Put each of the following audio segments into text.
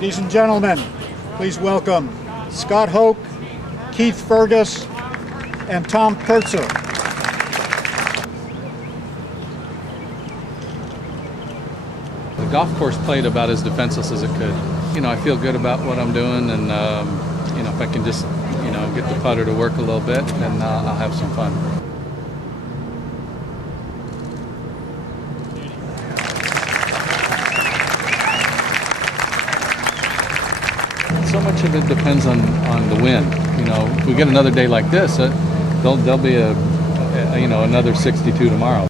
Ladies and gentlemen, please welcome Scott Hoke, Keith Fergus, and Tom Kurtzer. The golf course played about as defenseless as it could. You know, I feel good about what I'm doing, and you know, if I can just, you know, get the putter to work a little bit, then I'll have some fun. So much of it depends on the wind. You know, if we get another day like this, there'll be you know, another 62 tomorrow.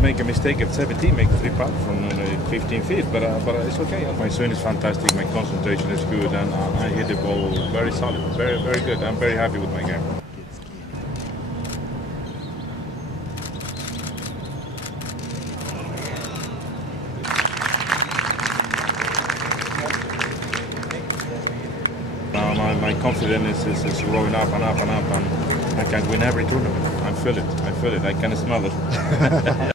Make a mistake at 17, make 3 putts from 15 feet, but it's okay. My swing is fantastic, my concentration is good, and I hit the ball very solid, very good. I'm very happy with my game. Now my confidence is growing up and up and up, and I can win every tournament. I feel it, I can smell it.